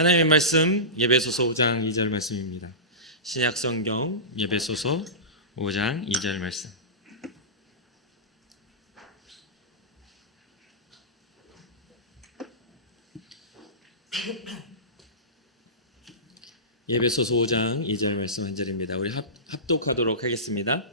하나님의 말씀 에베소서 5장 2절 말씀입니다. 신약성경 에베소서 5장 2절 말씀. 에베소서 5장 2절 말씀 한 절입니다. 우리 합독하도록 하겠습니다.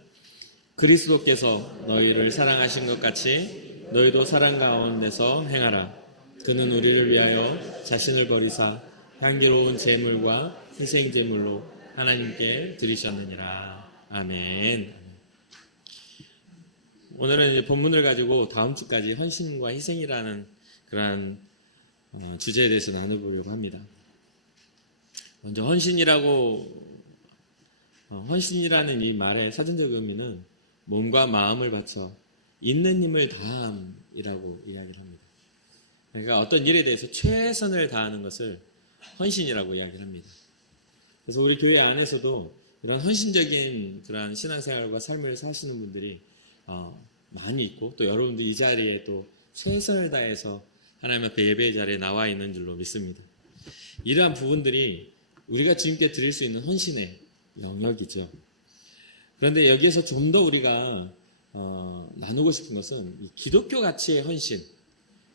그리스도께서 너희를 사랑하신 것 같이 너희도 사랑 가운데서 행하라. 그는 우리를 위하여 자신을 버리사 향기로운 제물과 희생 제물로 하나님께 드리셨느니라. 아멘. 오늘은 이제 본문을 가지고 다음 주까지 헌신과 희생이라는 그러한 주제에 대해서 나눠보려고 합니다. 먼저 헌신이라는 이 말의 사전적 의미는 몸과 마음을 바쳐 있는 힘을 다함이라고 이야기를 합니다. 그러니까 어떤 일에 대해서 최선을 다하는 것을 헌신이라고 이야기를 합니다. 그래서 우리 교회 안에서도 이런 헌신적인 그런 신앙생활과 삶을 사시는 분들이 많이 있고, 또 여러분들 이 자리에 또 최선을 다해서 하나님 앞에 예배의 자리에 나와 있는 줄로 믿습니다. 이러한 부분들이 우리가 주님께 드릴 수 있는 헌신의 영역이죠. 그런데 여기에서 좀 더 우리가 나누고 싶은 것은 이 기독교 가치의 헌신,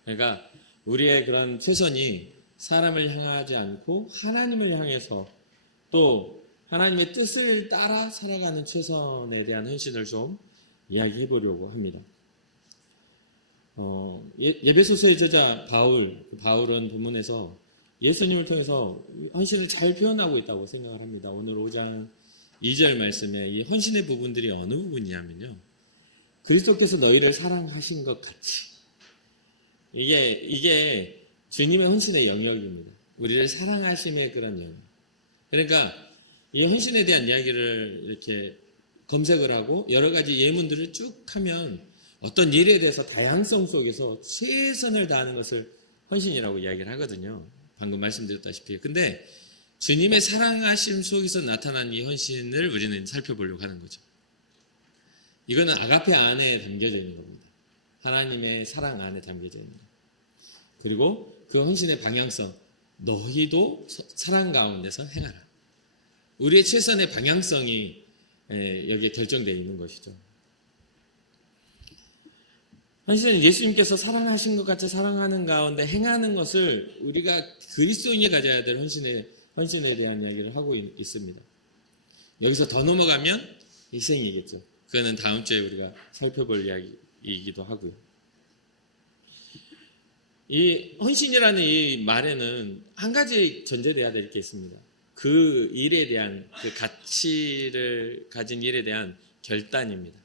그러니까 우리의 그런 최선이 사람을 향하지 않고 하나님을 향해서 또 하나님의 뜻을 따라 살아가는 최선에 대한 헌신을 좀 이야기해 보려고 합니다. 에베소서의 저자 바울은 본문에서 예수님을 통해서 헌신을 잘 표현하고 있다고 생각을 합니다. 오늘 5장 2절 말씀에 이 헌신의 부분들이 어느 부분이냐면요, 그리스도께서 너희를 사랑하신 것 같이, 이게 주님의 헌신의 영역입니다. 우리를 사랑하심의 그런 영역. 그러니까 이 헌신에 대한 이야기를 이렇게 검색을 하고 여러 가지 예문들을 쭉 하면 어떤 일에 대해서 다양성 속에서 최선을 다하는 것을 헌신이라고 이야기를 하거든요. 방금 말씀드렸다시피. 근데 주님의 사랑하심 속에서 나타난 이 헌신을 우리는 살펴보려고 하는 거죠. 이거는 아가페 안에 담겨져 있는 겁니다. 하나님의 사랑 안에 담겨져 있는 겁니다. 그리고 그 헌신의 방향성, 너희도 사랑 가운데서 행하라. 우리의 최선의 방향성이 여기에 결정되어 있는 것이죠. 헌신은 예수님께서 사랑하신 것 같이 사랑하는 가운데 행하는 것을 우리가 그리스도인이 가져야 될 헌신에 대한 이야기를 하고 있습니다. 여기서 더 넘어가면 희생이겠죠. 그거는 다음 주에 우리가 살펴볼 이야기이기도 하고요. 이 헌신이라는 이 말에는 한 가지 전제돼야 될 게 있습니다. 그 일에 대한, 그 가치를 가진 일에 대한 결단입니다.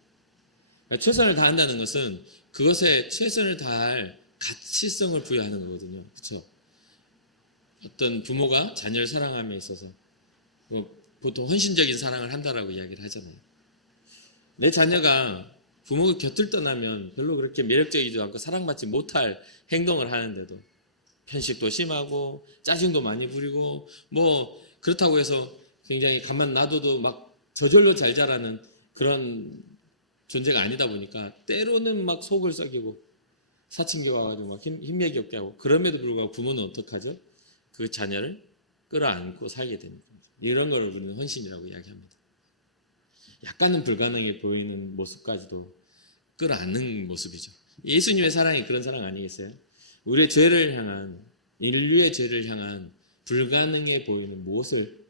그러니까 최선을 다한다는 것은 그것에 최선을 다할 가치성을 부여하는 거거든요. 그렇죠? 어떤 부모가 자녀를 사랑함에 있어서 보통 헌신적인 사랑을 한다라고 이야기를 하잖아요. 내 자녀가 부모 곁을 떠나면 별로 그렇게 매력적이지 않고 사랑받지 못할 행동을 하는데도 편식도 심하고 짜증도 많이 부리고 그렇다고 해서 굉장히 가만 놔둬도 막 저절로 잘 자라는 그런 존재가 아니다 보니까 때로는 막 속을 썩이고 사춘기 와가지고 막 힘내기 없게 하고, 그럼에도 불구하고 부모는 어떡하죠? 그 자녀를 끌어안고 살게 됩니다. 이런 걸 우리는 헌신이라고 이야기합니다. 약간은 불가능해 보이는 모습까지도 끌어안는 모습이죠. 예수님의 사랑이 그런 사랑 아니겠어요? 우리의 죄를 향한, 인류의 죄를 향한 불가능해 보이는 무엇을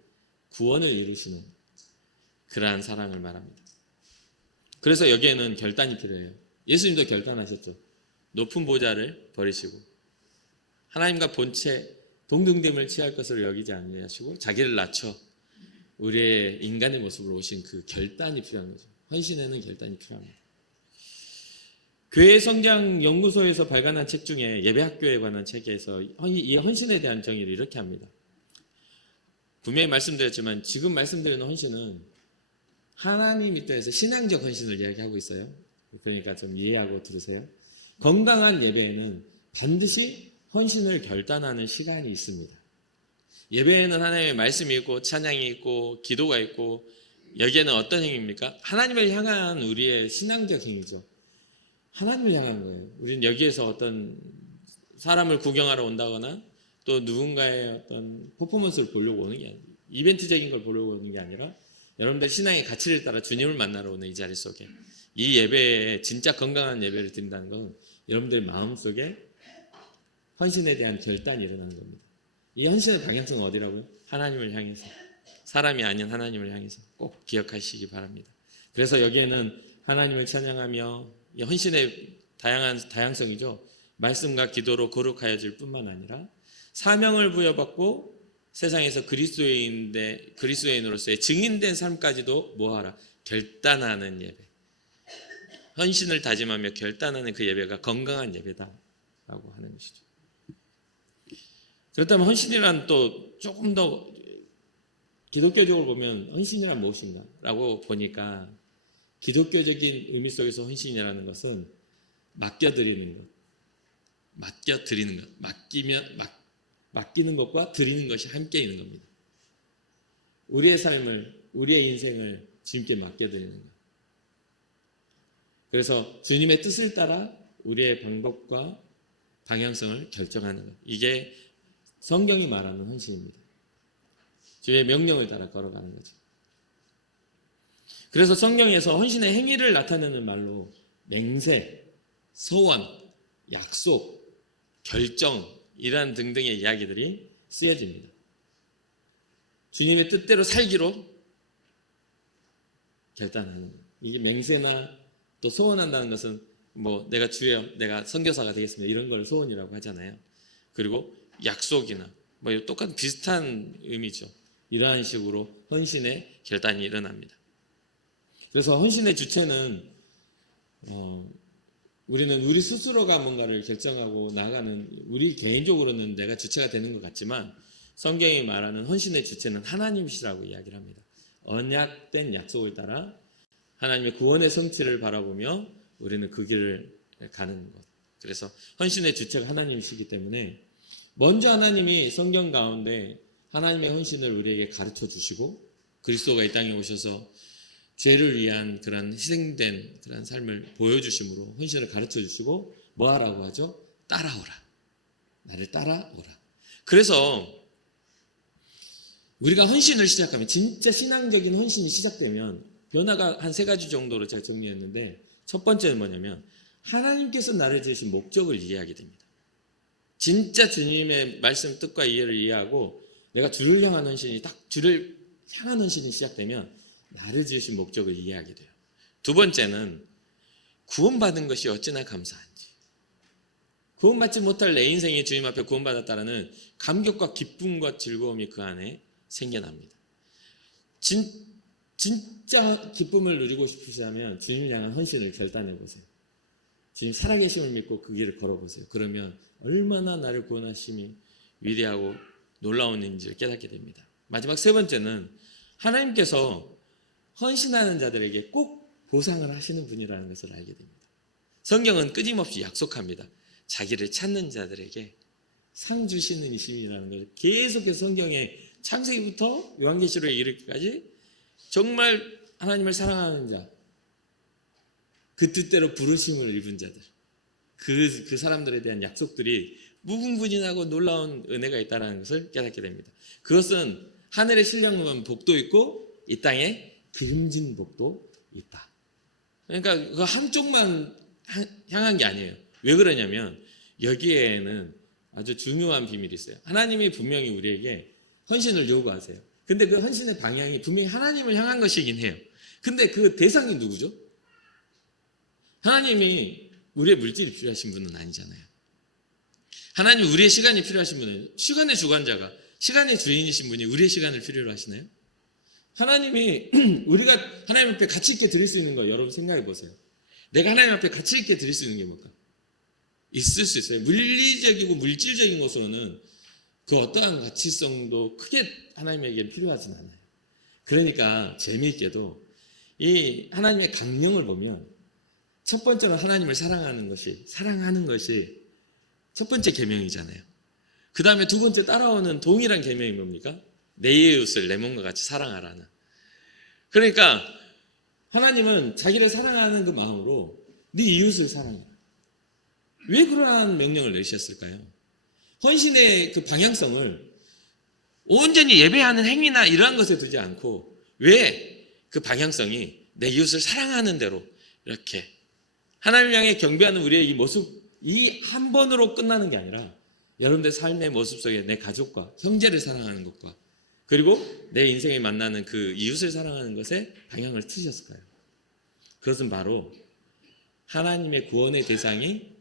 구원을 이루시는 그러한 사랑을 말합니다. 그래서 여기에는 결단이 필요해요. 예수님도 결단하셨죠. 높은 보좌를 버리시고 하나님과 본체 동등됨을 취할 것을 여기지 아니하시고 자기를 낮춰 우리의 인간의 모습으로 오신 그 결단이 필요한 거죠. 헌신에는 결단이 필요합니다. 교회 성장 연구소에서 발간한 책 중에 예배학교에 관한 책에서 이 헌신에 대한 정의를 이렇게 합니다. 분명히 말씀드렸지만 지금 말씀드리는 헌신은 하나님 입장에서 신앙적 헌신을 이야기하고 있어요. 그러니까 좀 이해하고 들으세요. 건강한 예배에는 반드시 헌신을 결단하는 시간이 있습니다. 예배에는 하나님의 말씀이 있고 찬양이 있고 기도가 있고, 여기에는 어떤 행위입니까? 하나님을 향한 우리의 신앙적 행위죠. 하나님을 향한 거예요. 우리는 여기에서 어떤 사람을 구경하러 온다거나 또 누군가의 어떤 퍼포먼스를 보려고 오는 게 아니라, 이벤트적인 걸 보려고 오는 게 아니라 여러분들 신앙의 가치를 따라 주님을 만나러 오는 이 자리 속에 이 예배에 진짜 건강한 예배를 드린다는 건 여러분들 마음속에 헌신에 대한 결단이 일어나는 겁니다. 이 헌신의 방향성은 어디라고요? 하나님을 향해서, 사람이 아닌 하나님을 향해서 꼭 기억하시기 바랍니다. 그래서 여기에는 하나님을 찬양하며 이 헌신의 다양성이죠. 말씀과 기도로 거룩하여질 뿐만 아니라 사명을 부여받고 세상에서 그리스도인으로서의 증인된 삶까지도 뭐하라? 결단하는 예배. 헌신을 다짐하며 결단하는 그 예배가 건강한 예배다라고 하는 것이죠. 그렇다면 헌신이란 또 조금 더 기독교적으로 보면 헌신이란 무엇인가? 라고 보니까 기독교적인 의미 속에서 헌신이라는 것은 맡겨드리는 것, 맡기는 것과 드리는 것이 함께 있는 겁니다. 우리의 삶을, 우리의 인생을 주님께 맡겨드리는 것. 그래서 주님의 뜻을 따라 우리의 방법과 방향성을 결정하는 것. 이게 성경이 말하는 헌신입니다. 주의 명령을 따라 걸어가는 거죠. 그래서 성경에서 헌신의 행위를 나타내는 말로 맹세, 소원, 약속, 결정 이러한 등등의 이야기들이 쓰여집니다. 주님의 뜻대로 살기로 결단하는 것. 이게 맹세나 또 소원한다는 것은 뭐 내가 주여, 내가 선교사가 되겠습니다. 이런 걸 소원이라고 하잖아요. 그리고 약속이나 뭐 똑같은 비슷한 의미죠. 이러한 식으로 헌신의 결단이 일어납니다. 그래서 헌신의 주체는 우리는 우리 스스로가 뭔가를 결정하고 나가는, 우리 개인적으로는 내가 주체가 되는 것 같지만 성경이 말하는 헌신의 주체는 하나님이시라고 이야기를 합니다. 언약된 약속을 따라 하나님의 구원의 성취를 바라보며 우리는 그 길을 가는 것. 그래서 헌신의 주체가 하나님이시기 때문에 먼저 하나님이 성경 가운데 하나님의 헌신을 우리에게 가르쳐 주시고 그리스도가 이 땅에 오셔서 죄를 위한 그런 희생된 그런 삶을 보여주심으로 헌신을 가르쳐 주시고 뭐 하라고 하죠? 따라오라. 나를 따라오라. 그래서 우리가 헌신을 시작하면, 진짜 신앙적인 헌신이 시작되면 변화가 한 3가지 정도로 제가 정리했는데, 첫 번째는 뭐냐면 하나님께서 나를 지으신 목적을 이해하게 됩니다. 진짜 주님의 말씀 뜻과 이해를 이해하고 내가 주를 향한 헌신이, 딱 주를 향한 헌신이 시작되면 나를 지으신 목적을 이해하게 돼요. 두 번째는 구원받은 것이 어찌나 감사한지, 구원받지 못할 내 인생이 주님 앞에 구원받았다라는 감격과 기쁨과 즐거움이 그 안에 생겨납니다. 진짜 기쁨을 누리고 싶으시다면 주님을 향한 헌신을 결단해 보세요. 주님 살아계심을 믿고 그 길을 걸어보세요. 그러면 얼마나 나를 구원하심이 위대하고 놀라운지를 깨닫게 됩니다. 마지막 3번째는 하나님께서 헌신하는 자들에게 꼭 보상을 하시는 분이라는 것을 알게 됩니다. 성경은 끊임없이 약속합니다. 자기를 찾는 자들에게 상 주시는 이심이라는 걸 계속해서 성경에 창세기부터 요한계시록에 이르기까지 정말 하나님을 사랑하는 자, 그 뜻대로 부르심을 입은 자들, 그 사람들에 대한 약속들이 무궁무진하고 놀라운 은혜가 있다는 것을 깨닫게 됩니다. 그것은 하늘에 신령한 복도 있고 이 땅에 기름진 복도 있다. 그러니까 그 한쪽만 향한 게 아니에요. 왜 그러냐면 여기에는 아주 중요한 비밀이 있어요. 하나님이 분명히 우리에게 헌신을 요구하세요. 근데 그 헌신의 방향이 분명히 하나님을 향한 것이긴 해요. 근데 그 대상이 누구죠? 하나님이 우리의 물질이 필요하신 분은 아니잖아요. 하나님 우리의 시간이 필요하신 분은, 시간의 주관자가, 시간의 주인이신 분이 우리의 시간을 필요로 하시나요? 하나님이 우리가 하나님 앞에 가치 있게 드릴 수 있는 거 여러분 생각해 보세요. 내가 하나님 앞에 가치 있게 드릴 수 있는 게 뭘까? 있을 수 있어요. 물리적이고 물질적인 것으로는 그 어떠한 가치성도 크게 하나님에게는 필요하진 않아요. 그러니까 재미있게도 이 하나님의 강령을 보면 첫 번째로 하나님을 사랑하는 것이 첫 번째 계명이잖아요. 그 다음에 두 번째 따라오는 동일한 계명이 뭡니까? 내 이웃을 내 몸과 같이 사랑하라는. 그러니까 하나님은 자기를 사랑하는 그 마음으로 네 이웃을 사랑해. 왜 그러한 명령을 내리셨을까요? 헌신의 그 방향성을 온전히 예배하는 행위나 이러한 것에 두지 않고 왜 그 방향성이 내 이웃을 사랑하는 대로 이렇게 하나님을 향해 경배하는 우리의 이 모습, 이 한 번으로 끝나는 게 아니라 여러분들 삶의 모습 속에 내 가족과 형제를 사랑하는 것과 그리고 내 인생에 만나는 그 이웃을 사랑하는 것에 방향을 트셨을까요? 그것은 바로 하나님의 구원의 대상이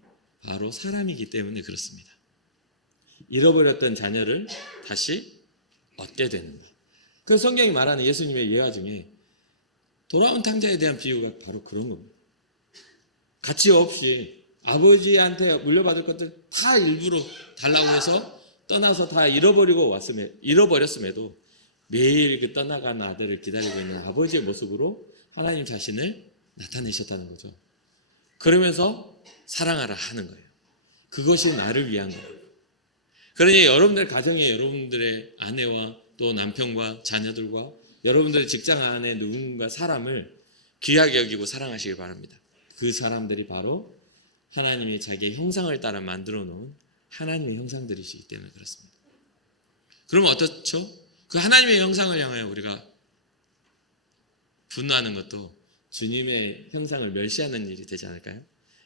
바로 사람이기 때문에 그렇습니다. 잃어버렸던 자녀를 다시 얻게 되는 것. 그 성경이 말하는 예수님의 예화 중에 돌아온 탕자에 대한 비유가 바로 그런 겁니다. 가치 없이 아버지한테 물려받을 것들 다 일부러 달라고 해서 떠나서 다 잃어버렸음에도 매일 그 떠나간 아들을 기다리고 있는 아버지의 모습으로 하나님 자신을 나타내셨다는 거죠. 그러면서 사랑하라 하는 거예요. 그것이 나를 위한 거예요. 그러니 여러분들 가정에 여러분들의 아내와 또 남편과 자녀들과 여러분들의 직장 안에 누군가 사람을 귀하게 여기고 사랑하시기 바랍니다. 그 사람들이 바로 하나님이 자기의 형상을 따라 만들어 놓은 하나님의 형상들이시기 때문에 그렇습니다. 그러면 어떻죠? 그 하나님의 형상을 향하여 우리가 분노하는 것도 주님의 형상을 멸시하는 일이 되지 않을까요?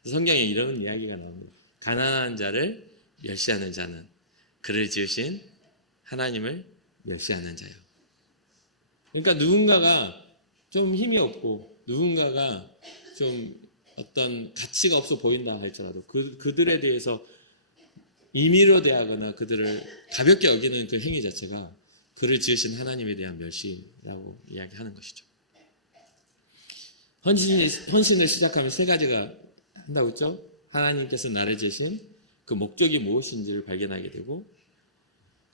성경에 이런 이야기가 나옵니다. 가난한 자를 멸시하는 자는 그를 지으신 하나님을 멸시하는 자요. 그러니까 누군가가 좀 힘이 없고 누군가가 좀 어떤 가치가 없어 보인다 할지라도 그들에 대해서 임의로 대하거나 그들을 가볍게 여기는 그 행위 자체가 그를 지으신 하나님에 대한 멸시라고 이야기하는 것이죠. 헌신을 시작하면 세 가지가 한다고 했죠. 하나님께서 나를 지으신 그 목적이 무엇인지를 발견하게 되고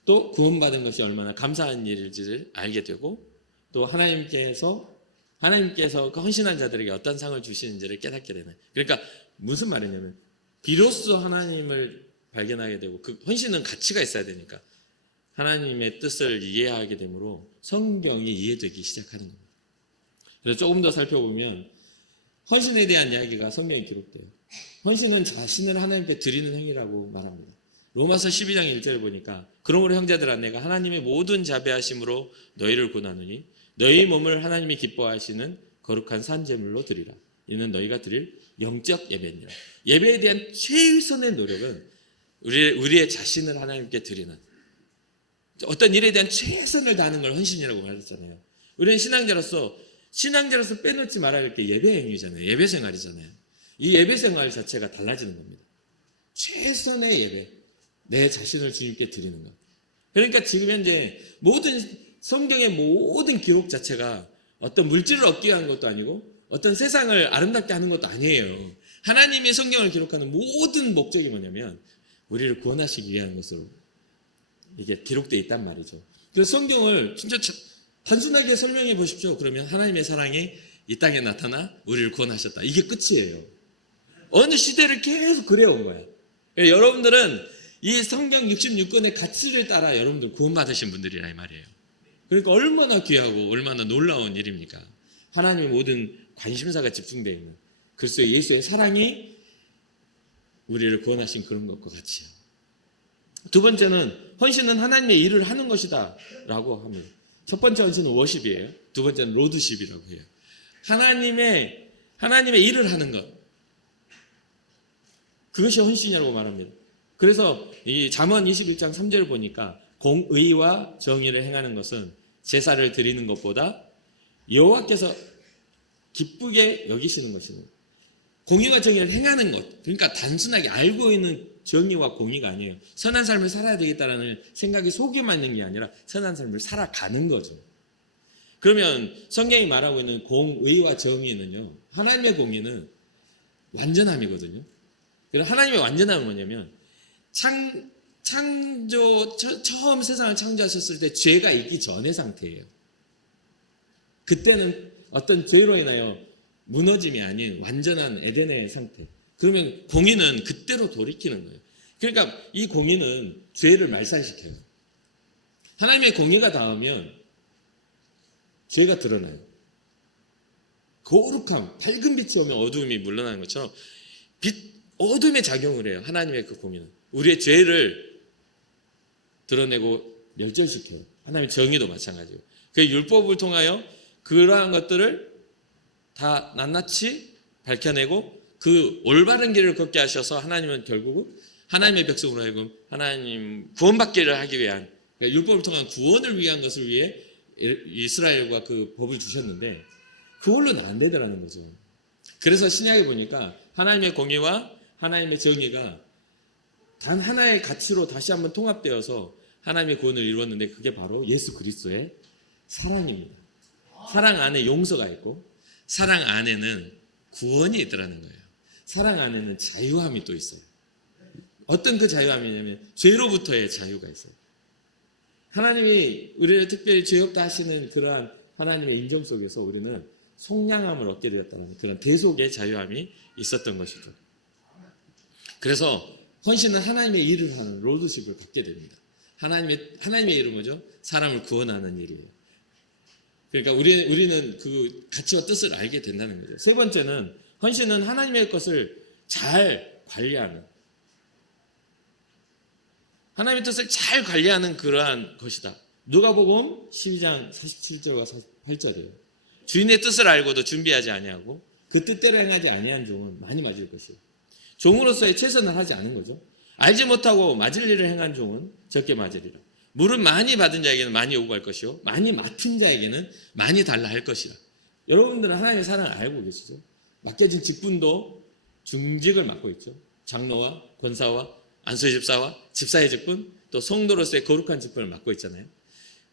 또 구원받은 것이 얼마나 감사한 일인지를 알게 되고 또 하나님께서 그 헌신한 자들에게 어떤 상을 주시는지를 깨닫게 되는. 그러니까 무슨 말이냐면 비로소 하나님을 발견하게 되고 그 헌신은 가치가 있어야 되니까 하나님의 뜻을 이해하게 되므로 성경이 이해되기 시작하는 겁니다. 그래서 조금 더 살펴보면 헌신에 대한 이야기가 성경에 기록돼요. 헌신은 자신을 하나님께 드리는 행위라고 말합니다. 로마서 12장 1절을 보니까 그러므로 형제들아 내가 하나님의 모든 자비하심으로 너희를 권하노니 너희 몸을 하나님이 기뻐하시는 거룩한 산제물로 드리라. 이는 너희가 드릴 영적 예배니라. 예배에 대한 최선의 노력은 우리의 자신을 하나님께 드리는 어떤 일에 대한 최선을 다하는 걸 헌신이라고 말했잖아요. 우리는 신앙자로서 빼놓지 말아야 할 게 예배 행위잖아요. 예배 생활이잖아요. 이 예배 생활 자체가 달라지는 겁니다. 최선의 예배, 내 자신을 주님께 드리는 것. 그러니까 지금 현재 성경의 모든 기록 자체가 어떤 물질을 얻기 위한 것도 아니고 어떤 세상을 아름답게 하는 것도 아니에요. 하나님이 성경을 기록하는 모든 목적이 뭐냐면 우리를 구원하시기 위한 것으로 이게 기록되어 있단 말이죠. 그래서 성경을 진짜 단순하게 설명해 보십시오. 그러면 하나님의 사랑이 이 땅에 나타나 우리를 구원하셨다. 이게 끝이에요. 어느 시대를 계속 그래온 거예요. 여러분들은 이 성경 66권의 가치를 따라 여러분들 구원받으신 분들이라 이 말이에요. 그러니까 얼마나 귀하고 얼마나 놀라운 일입니까? 하나님의 모든 관심사가 집중되어 있는 그리스도 예수의 사랑이 우리를 구원하신 그런 것과 같이요. 두 번째는 헌신은 하나님의 일을 하는 것이다 라고 합니다. 첫 번째 헌신은 워십이에요. 두 번째는 로드십이라고 해요. 하나님의 일을 하는 것, 그것이 헌신이라고 말합니다. 그래서 이 잠언 21장 3절을 보니까 공의와 정의를 행하는 것은 제사를 드리는 것보다 여호와께서 기쁘게 여기시는 것입니다. 공의와 정의를 행하는 것, 그러니까 단순하게 알고 있는 정의와 공의가 아니에요. 선한 삶을 살아야 되겠다라는 생각이 속에만 있는 게 아니라 선한 삶을 살아가는 거죠. 그러면 성경이 말하고 있는 공의와 정의는요, 하나님의 공의는 완전함이거든요. 그래서 하나님의 완전함은 뭐냐면 처음 세상을 창조하셨을 때 죄가 있기 전의 상태예요. 그때는 어떤 죄로 인하여 무너짐이 아닌 완전한 에덴의 상태. 그러면 공의는 그때로 돌이키는 거예요. 그러니까 이 공의는 죄를 말살시켜요. 하나님의 공의가 닿으면 죄가 드러나요. 거룩함, 밝은 빛이 오면 어두움이 물러나는 것처럼 어둠의 작용을 해요. 하나님의 그 공의는. 우리의 죄를 드러내고 멸절시켜요. 하나님의 정의도 마찬가지고. 그 율법을 통하여 그러한 것들을 다 낱낱이 밝혀내고 그 올바른 길을 걷게 하셔서 하나님은 결국은 하나님의 백성으로 하여금 하나님 구원받기를 하기 위한, 그러니까 율법을 통한 구원을 위한 것을 위해 이스라엘과 그 법을 주셨는데 그걸로는 안 되더라는 거죠. 그래서 신약에 보니까 하나님의 공의와 하나님의 정의가 단 하나의 가치로 다시 한번 통합되어서 하나님의 구원을 이루었는데 그게 바로 예수 그리스도의 사랑입니다. 사랑 안에 용서가 있고 사랑 안에는 구원이 있더라는 거예요. 사랑 안에는 자유함이 또 있어요. 어떤 그 자유함이냐면 죄로부터의 자유가 있어요. 하나님이 우리를 특별히 죄 없다 하시는 그러한 하나님의 인정 속에서 우리는 속량함을 얻게 되었다는 그런 대속의 자유함이 있었던 것이죠. 그래서 헌신은 하나님의 일을 하는 로드십을 갖게 됩니다. 하나님의 일은 뭐죠? 사람을 구원하는 일이에요. 그러니까 우리는 그 가치와 뜻을 알게 된다는 거죠. 세 번째는 헌신은 하나님의 것을 잘 관리하는, 하나님의 뜻을 잘 관리하는 그러한 것이다. 누가복음 12장 47절과 48절이에요. 주인의 뜻을 알고도 준비하지 아니하고 그 뜻대로 행하지 아니한 종은 많이 맞을 것이에요. 종으로서의 최선을 하지 않은 거죠. 알지 못하고 맞을 일을 행한 종은 적게 맞으리라. 물은 많이 받은 자에게는 많이 요구할 것이요 많이 맡은 자에게는 많이 달라 할 것이라. 여러분들은 하나님의 사랑을 알고 계시죠? 맡겨진 직분도 중직을 맡고 있죠. 장로와 권사와 안수의 집사와 집사의 직분, 또 성도로서의 거룩한 직분을 맡고 있잖아요.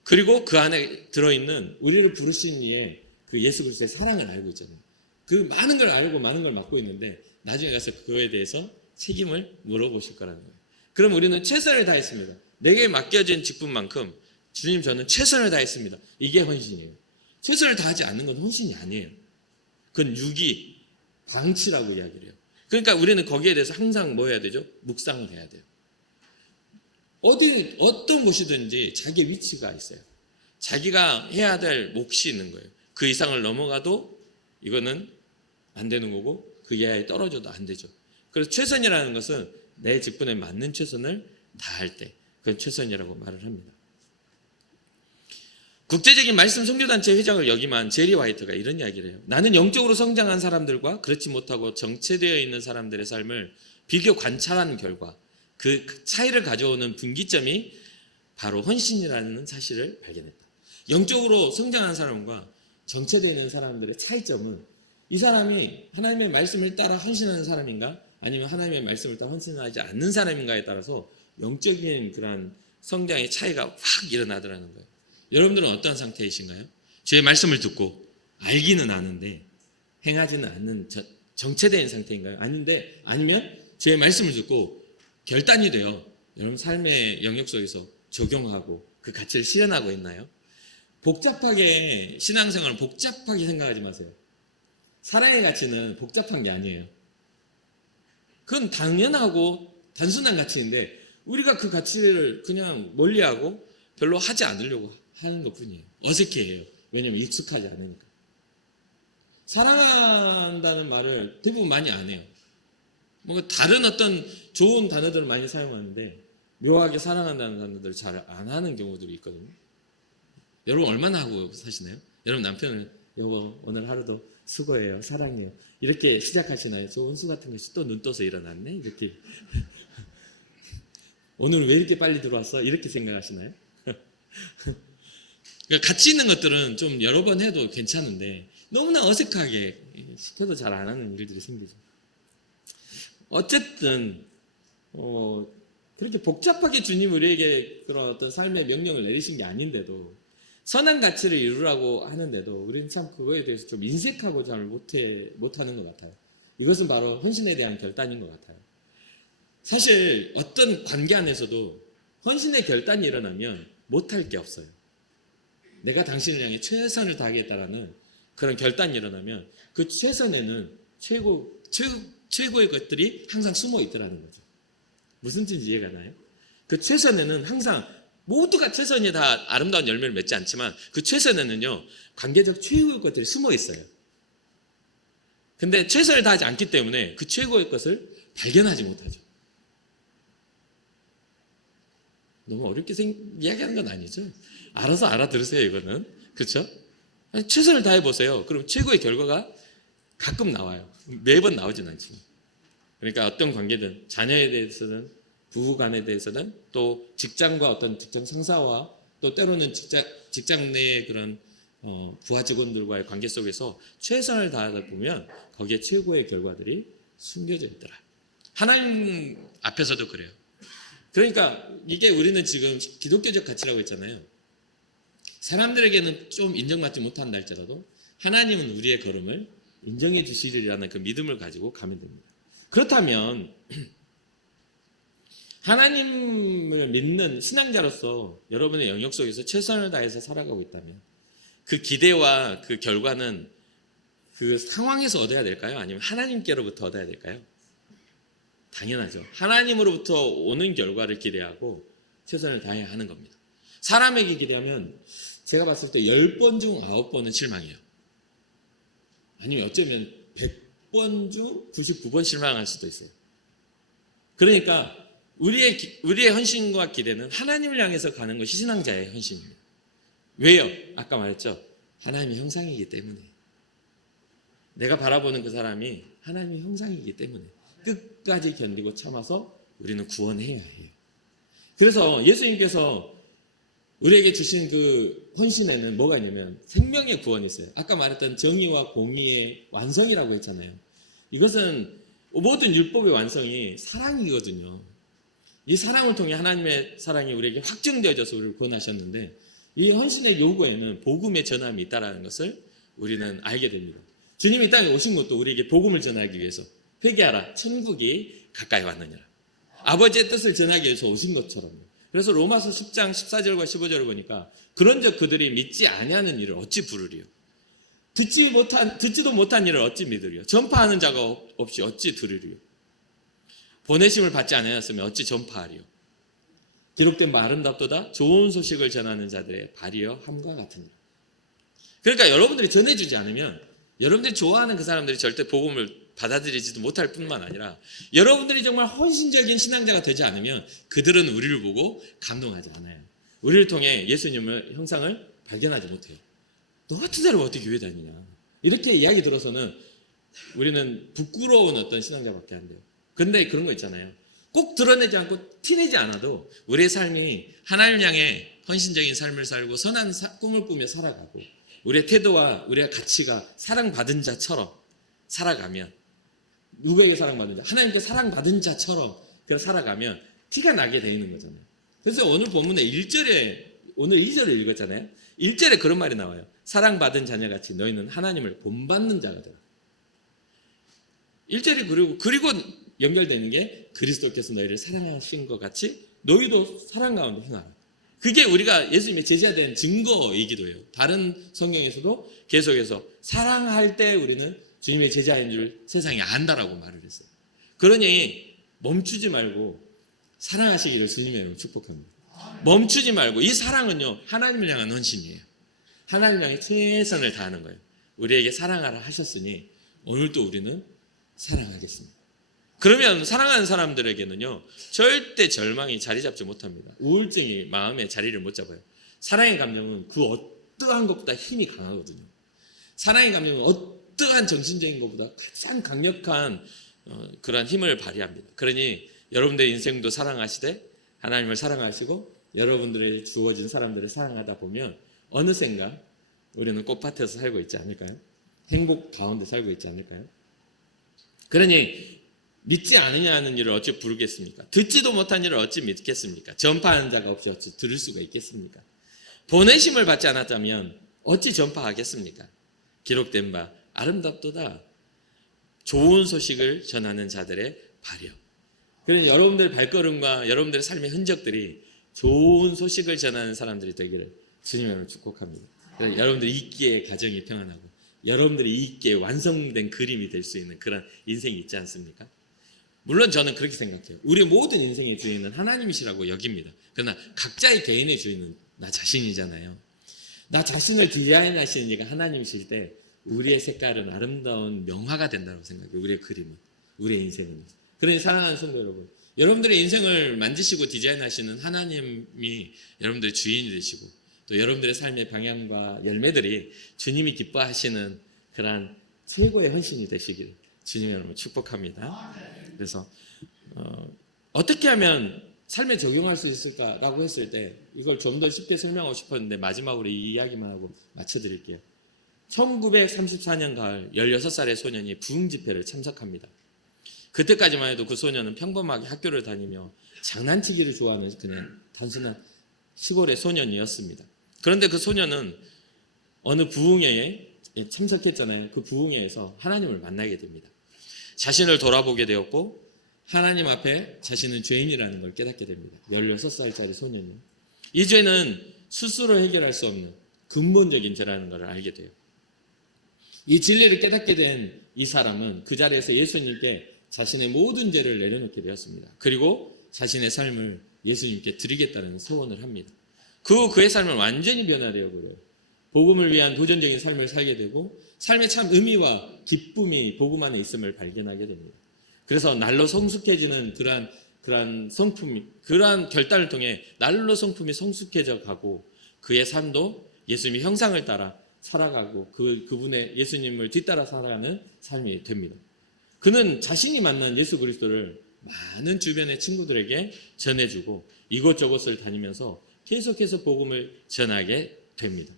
그리고 그 안에 들어있는 우리를 부르신 이의 그 예수 그리스도의 사랑을 알고 있잖아요. 그 많은 걸 알고 많은 걸 맡고 있는데 나중에 가서 그거에 대해서 책임을 물어보실 거라는 거예요. 그럼 우리는 최선을 다했습니다. 내게 맡겨진 직분만큼 주님 저는 최선을 다했습니다. 이게 헌신이에요. 최선을 다하지 않는 건 헌신이 아니에요. 그건 유기, 방치라고 이야기를 해요. 그러니까 우리는 거기에 대해서 항상 뭐 해야 되죠? 묵상을 해야 돼요. 어떤 곳이든지 자기의 위치가 있어요. 자기가 해야 될 몫이 있는 거예요. 그 이상을 넘어가도 이거는 안 되는 거고 그 이하에 떨어져도 안 되죠. 그래서 최선이라는 것은 내 직분에 맞는 최선을 다할 때 그건 최선이라고 말을 합니다. 국제적인 말씀 선교단체 회장을 역임한 제리 화이트가 이런 이야기를 해요. 나는 영적으로 성장한 사람들과 그렇지 못하고 정체되어 있는 사람들의 삶을 비교 관찰한 결과 그 차이를 가져오는 분기점이 바로 헌신이라는 사실을 발견했다. 영적으로 성장한 사람과 정체되어 있는 사람들의 차이점은 이 사람이 하나님의 말씀을 따라 헌신하는 사람인가 아니면 하나님의 말씀을 따라 헌신하지 않는 사람인가에 따라서 영적인 그런 성장의 차이가 확 일어나더라는 거예요. 여러분들은 어떤 상태이신가요? 주의 말씀을 듣고 알기는 아는데 행하지는 않는 정체된 상태인가요? 아니면 주의 말씀을 듣고 결단이 되어 여러분 삶의 영역 속에서 적용하고 그 가치를 실현하고 있나요? 복잡하게 신앙생활을 복잡하게 생각하지 마세요. 사랑의 가치는 복잡한 게 아니에요. 그건 당연하고 단순한 가치인데 우리가 그 가치를 그냥 멀리하고 별로 하지 않으려고 하는 것뿐이에요. 어색해해요. 왜냐하면 익숙하지 않으니까. 사랑한다는 말을 대부분 많이 안 해요. 뭔가 다른 어떤 좋은 단어들을 많이 사용하는데 묘하게 사랑한다는 단어들을 잘 안 하는 경우들이 있거든요. 여러분 얼마나 하고 사시나요? 여러분 남편을 여보 오늘 하루도 수고해요. 사랑해요. 이렇게 시작하시나요? 저 원수 같은 것이 또 눈 떠서 일어났네? 이렇게. 오늘 왜 이렇게 빨리 들어왔어? 이렇게 생각하시나요? 그러니까 가치 있는 것들은 좀 여러 번 해도 괜찮은데 너무나 어색하게 시켜도 잘 안 하는 일들이 생기죠. 어쨌든 그렇게 복잡하게 주님 우리에게 그런 어떤 삶의 명령을 내리신 게 아닌데도 선한 가치를 이루라고 하는데도 우리는 참 그거에 대해서 좀 인색하고 잘 못하는 것 같아요. 이것은 바로 헌신에 대한 결단인 것 같아요. 사실 어떤 관계 안에서도 헌신의 결단이 일어나면 못할 게 없어요. 내가 당신을 향해 최선을 다하겠다라는 그런 결단이 일어나면 그 최선에는 최고의 것들이 항상 숨어 있더라는 거죠. 무슨 뜻인지 이해가 나요? 그 최선에는 항상 모두가 최선이 다 아름다운 열매를 맺지 않지만 그 최선에는요 관계적 최고의 것들이 숨어 있어요. 근데 최선을 다하지 않기 때문에 그 최고의 것을 발견하지 못하죠. 너무 어렵게 이야기하는 건 아니죠. 알아서 알아들으세요, 이거는. 그렇죠? 최선을 다해 보세요. 그럼 최고의 결과가 가끔 나와요. 매번 나오진 않지만. 그러니까 어떤 관계든 자녀에 대해서는 부부 간에 대해서는 또 직장과 어떤 직장 상사와 또 때로는 직장 내의 그런 부하 직원들과의 관계 속에서 최선을 다하다 보면 거기에 최고의 결과들이 숨겨져 있더라. 하나님 앞에서도 그래요. 그러니까 이게 우리는 지금 기독교적 가치라고 했잖아요. 사람들에게는 좀 인정받지 못한다 할지라도 하나님은 우리의 걸음을 인정해 주시리라는 그 믿음을 가지고 가면 됩니다. 그렇다면 하나님을 믿는 신앙자로서 여러분의 영역 속에서 최선을 다해서 살아가고 있다면 그 기대와 그 결과는 그 상황에서 얻어야 될까요? 아니면 하나님께로부터 얻어야 될까요? 당연하죠. 하나님으로부터 오는 결과를 기대하고 최선을 다해야 하는 겁니다. 사람에게 기대하면 제가 봤을 때 10번 중 9번은 실망해요. 아니면 어쩌면 100번 중 99번 실망할 수도 있어요. 그러니까 우리의 헌신과 기대는 하나님을 향해서 가는 것이 신앙자의 헌신입니다. 왜요? 아까 말했죠. 하나님의 형상이기 때문에. 내가 바라보는 그 사람이 하나님의 형상이기 때문에 끝까지 견디고 참아서 우리는 구원해야 해요. 그래서 예수님께서 우리에게 주신 그 헌신에는 뭐가 있냐면 생명의 구원이 있어요. 아까 말했던 정의와 공의의 완성이라고 했잖아요. 이것은 모든 율법의 완성이 사랑이거든요. 이 사랑을 통해 하나님의 사랑이 우리에게 확증되어져서 우리를 구원하셨는데 이 헌신의 요구에는 복음의 전함이 있다는 것을 우리는 알게 됩니다. 주님이 이 땅에 오신 것도 우리에게 복음을 전하기 위해서 회개하라 천국이 가까이 왔느니라. 아버지의 뜻을 전하기 위해서 오신 것처럼. 그래서 로마서 10장 14절과 15절을 보니까 그런즉 그들이 믿지 아니하는 일을 어찌 부르리요. 듣지도 못한 일을 어찌 믿으리요. 전파하는 자가 없이 어찌 들으리요. 보내심을 받지 않았으면 어찌 전파하리요. 기록된 바 아름답도다 좋은 소식을 전하는 자들의 발이여 함과 같으니라. 그러니까 여러분들이 전해주지 않으면 여러분들이 좋아하는 그 사람들이 절대 복음을 받아들이지도 못할 뿐만 아니라 여러분들이 정말 헌신적인 신앙자가 되지 않으면 그들은 우리를 보고 감동하지 않아요. 우리를 통해 예수님의 형상을 발견하지 못해요. 너 같은 사람은 어떻게 교회 다니냐. 이렇게 이야기 들어서는 우리는 부끄러운 어떤 신앙자밖에 안 돼요. 근데 그런 거 있잖아요. 꼭 드러내지 않고 티내지 않아도 우리의 삶이 하나님 향해 헌신적인 삶을 살고 선한 꿈을 꾸며 살아가고 우리의 태도와 우리의 가치가 사랑받은 자처럼 살아가면 누구에게 사랑받은 자? 하나님께 사랑받은 자처럼 살아가면 티가 나게 돼 있는 거잖아요. 그래서 오늘 본문에 1절에 오늘 2절을 읽었잖아요. 1절에 그런 말이 나와요. 사랑받은 자녀같이 너희는 하나님을 본받는 자가 되라. 1절이 그리고 연결되는 게 그리스도께서 너희를 사랑하신 것 같이 너희도 사랑 가운데 행하라. 그게 우리가 예수님의 제자가 된 증거이기도 해요. 다른 성경에서도 계속해서 사랑할 때 우리는 주님의 제자인 줄 세상이 안다라고 말을 했어요. 그러니 멈추지 말고 사랑하시기를 주님의 이름으로 축복합니다. 멈추지 말고 이 사랑은요 하나님을 향한 헌신이에요. 하나님을 향해 최선을 다하는 거예요. 우리에게 사랑하라 하셨으니 오늘도 우리는 사랑하겠습니다. 그러면 사랑하는 사람들에게는요 절대 절망이 자리 잡지 못합니다. 우울증이 마음에 자리를 못 잡아요. 사랑의 감정은 그 어떠한 것보다 힘이 강하거든요. 사랑의 감정은 어떠한 정신적인 것보다 가장 강력한 그러한 힘을 발휘합니다. 그러니 여러분들의 인생도 사랑하시되 하나님을 사랑하시고 여러분들의 주어진 사람들을 사랑하다 보면 어느샌가 우리는 꽃밭에서 살고 있지 않을까요? 행복 가운데 살고 있지 않을까요? 그러니 믿지 않느냐는 일을 어찌 부르겠습니까? 듣지도 못한 일을 어찌 믿겠습니까? 전파하는 자가 없이 어찌 들을 수가 있겠습니까? 보내심을 받지 않았다면 어찌 전파하겠습니까? 기록된 바 아름답도다 좋은 소식을 전하는 자들의 발이요. 그러니 여러분들의 발걸음과 여러분들의 삶의 흔적들이 좋은 소식을 전하는 사람들이 되기를 주님으로 축복합니다. 여러분들이 있기에 가정이 평안하고 여러분들이 있기에 완성된 그림이 될 수 있는 그런 인생이 있지 않습니까? 물론 저는 그렇게 생각해요. 우리 모든 인생의 주인은 하나님이시라고 여깁니다. 그러나 각자의 개인의 주인은 나 자신이잖아요. 나 자신을 디자인하시는 이가 하나님이실 때 우리의 색깔은 아름다운 명화가 된다고 생각해요. 우리의 그림은, 우리의 인생은. 그러니 사랑하는 성도 여러분, 여러분들의 인생을 만드시고 디자인하시는 하나님이 여러분들의 주인이 되시고 또 여러분들의 삶의 방향과 열매들이 주님이 기뻐하시는 그러한 최고의 헌신이 되시길 주님 여러분 축복합니다. 그래서 어떻게 하면 삶에 적용할 수 있을까라고 했을 때 이걸 좀 더 쉽게 설명하고 싶었는데 마지막으로 이 이야기만 하고 마쳐드릴게요. 1934년 가을 16살의 소년이 부흥 집회를 참석합니다. 그때까지만 해도 그 소년은 평범하게 학교를 다니며 장난치기를 좋아하는 그냥 단순한 시골의 소년이었습니다. 그런데 그 소년은 어느 부흥회에 참석했잖아요. 그 부흥회에서 하나님을 만나게 됩니다. 자신을 돌아보게 되었고 하나님 앞에 자신은 죄인이라는 걸 깨닫게 됩니다. 16살짜리 소년이. 이 죄는 스스로 해결할 수 없는 근본적인 죄라는 걸 알게 돼요. 이 진리를 깨닫게 된 이 사람은 그 자리에서 예수님께 자신의 모든 죄를 내려놓게 되었습니다. 그리고 자신의 삶을 예수님께 드리겠다는 소원을 합니다. 그의 삶은 완전히 변화되어 버려요. 복음을 위한 도전적인 삶을 살게 되고 삶의 참 의미와 기쁨이 복음 안에 있음을 발견하게 됩니다. 그래서 날로 성숙해지는 그러한 성품이, 그러한 결단을 통해 날로 성품이 성숙해져 가고 그의 삶도 예수님의 형상을 따라 살아가고 그분의 예수님을 뒤따라 살아가는 삶이 됩니다. 그는 자신이 만난 예수 그리스도를 많은 주변의 친구들에게 전해주고 이곳저곳을 다니면서 계속해서 복음을 전하게 됩니다.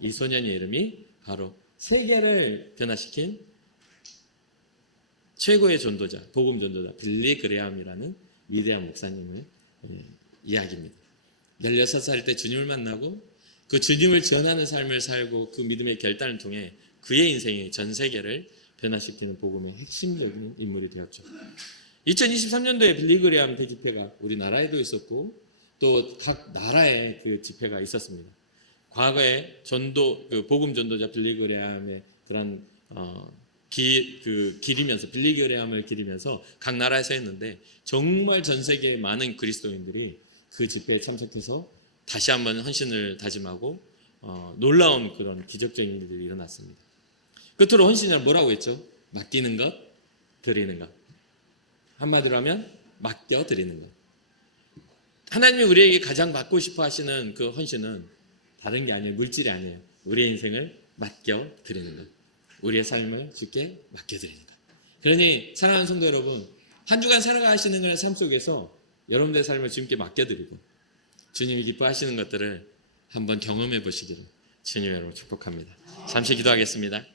이 소년의 이름이 바로 세계를 변화시킨 최고의 전도자, 복음 전도자 빌리 그레함이라는 위대한 목사님의 이야기입니다. 16살 때 주님을 만나고 그 주님을 전하는 삶을 살고 그 믿음의 결단을 통해 그의 인생이 전 세계를 변화시키는 복음의 핵심적인 인물이 되었죠. 2023년도에 빌리 그레함 대집회가 우리나라에도 있었고 또 각 나라에 그 집회가 있었습니다. 과거에 복음 전도자 빌리 그레함의 그런 기리면서 빌리 그레함을 기리면서 각 나라에서 했는데 정말 전 세계의 많은 그리스도인들이 그 집회에 참석해서 다시 한번 헌신을 다짐하고 놀라운 그런 기적적인 일들이 일어났습니다. 끝으로 헌신이란 뭐라고 했죠? 맡기는 것, 드리는 것. 한마디로 하면 맡겨 드리는 것. 하나님이 우리에게 가장 받고 싶어 하시는 그 헌신은 다른 게 아니에요. 물질이 아니에요. 우리의 인생을 맡겨 드리는 것. 우리의 삶을 주께 맡겨 드리는 것. 그러니 사랑하는 성도 여러분, 한 주간 살아가시는 삶 속에서 여러분들의 삶을 주님께 맡겨 드리고 주님이 기뻐하시는 것들을 한번 경험해 보시기를 주님 여러분 축복합니다. 잠시 기도하겠습니다.